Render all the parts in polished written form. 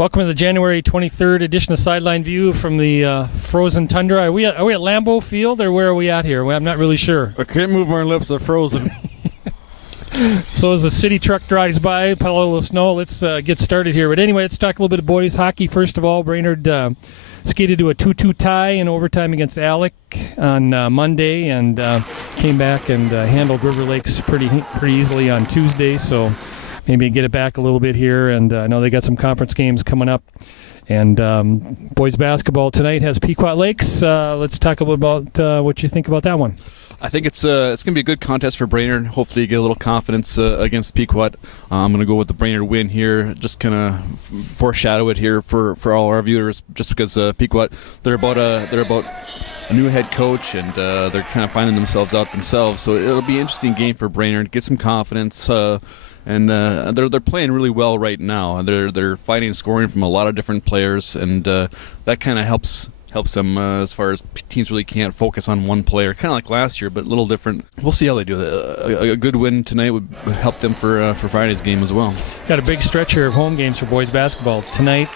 Welcome to the January 23rd edition of Sideline View from the frozen tundra. Are we at Lambeau Field, or where are we at here? I'm not really sure. I can't move my lips, they're frozen. So as the city truck drives by, pile a little snow, let's get started here. But anyway, let's talk a little bit of boys hockey. First of all, Brainerd skated to a 2-2 tie in overtime against Alec on Monday, and came back and handled River Lakes pretty easily on Tuesday. So maybe get it back a little bit here, and I know they got some conference games coming up. And boys basketball tonight has Pequot Lakes. Let's talk a little about what you think about that one. I think it's going to be a good contest for Brainerd. Hopefully you get a little confidence against Pequot. I'm going to go with the Brainerd win here, just kind of foreshadow it here for all our viewers, just because Pequot, they're about a new head coach, and they're kind of finding themselves out themselves. So it'll be an interesting game for Brainerd. Get some confidence. And they're playing really well right now. They're fighting and scoring from a lot of different players, and that kind of helps them as far as teams really can't focus on one player. Kind of like last year, but a little different. We'll see how they do. A good win tonight would help them for Friday's game as well. Got a big stretch here of home games for boys basketball tonight,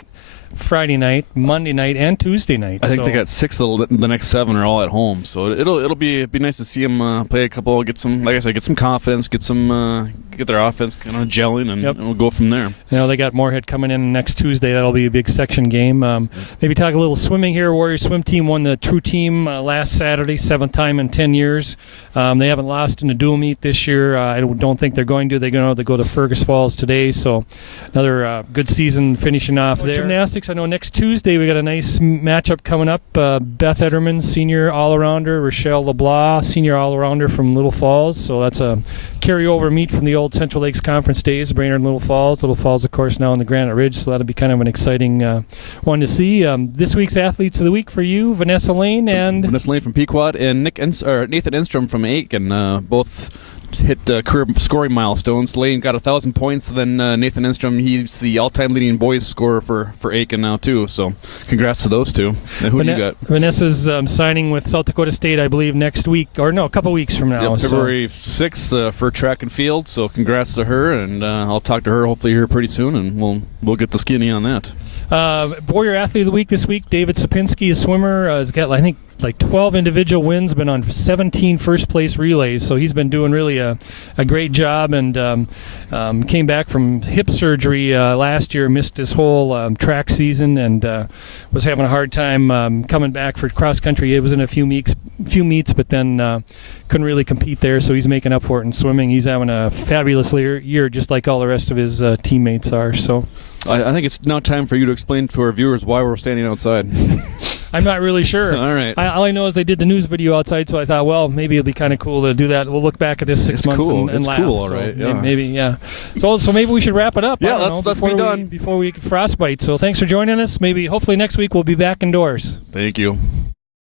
Friday night, Monday night, and Tuesday night. I think they got 6 of the next 7 are all at home, so it'll be nice to see them play a couple, get some, like I said, get some confidence, get their offense kind of gelling, and we'll go from there. You know, they got Moorhead coming in next Tuesday. That'll be a big section game. Maybe talk a little swimming here. Warrior swim team won the true team last Saturday, 7th time in 10 years. They haven't lost in a dual meet this year. I don't think they're going to. They're going to go to Fergus Falls today, so another good season finishing off there. Gymnastics, I know next Tuesday we got a nice matchup coming up. Beth Ederman, senior all-arounder, Rochelle LeBlanc, senior all-arounder from Little Falls. So that's a carryover meet from the old Central Lakes Conference days, Brainerd and Little Falls. Little Falls, of course, now in the Granite Ridge, so that'll be kind of an exciting one to see. This week's Athletes of the Week for you, Vanessa Lane from Pequot and Nathan Enstrom from Aiken, both hit career scoring milestones. Lane got 1,000 points, then Nathan Enstrom, he's the all-time leading boys scorer for Aiken now too, so congrats to those two. And who do you got? Vanessa's signing with South Dakota State, I believe, next week, or no, a couple weeks from now. February 6th for track and field, so congrats to her, and I'll talk to her hopefully here pretty soon, and we'll get the skinny on that. Warrior Athlete of the Week this week, David Sapinski, a swimmer, has got, I think, like 12 individual wins, been on 17 first-place relays, so he's been doing really a great job, and came back from hip surgery last year, missed his whole track season, and was having a hard time coming back for cross-country. It was in a few meets, but then couldn't really compete there, so he's making up for it in swimming. He's having a fabulous year, just like all the rest of his teammates are. So I think it's now time for you to explain to our viewers why we're standing outside. I'm not really sure. All right. All I know is they did the news video outside, so I thought, well, maybe it'll be kind of cool to do that. We'll look back at this 6 months cool. and laugh. It's cool, all right. So maybe, yeah. So maybe we should wrap it up. Yeah, let's be done before we frostbite. So thanks for joining us. Hopefully next week we'll be back indoors. Thank you.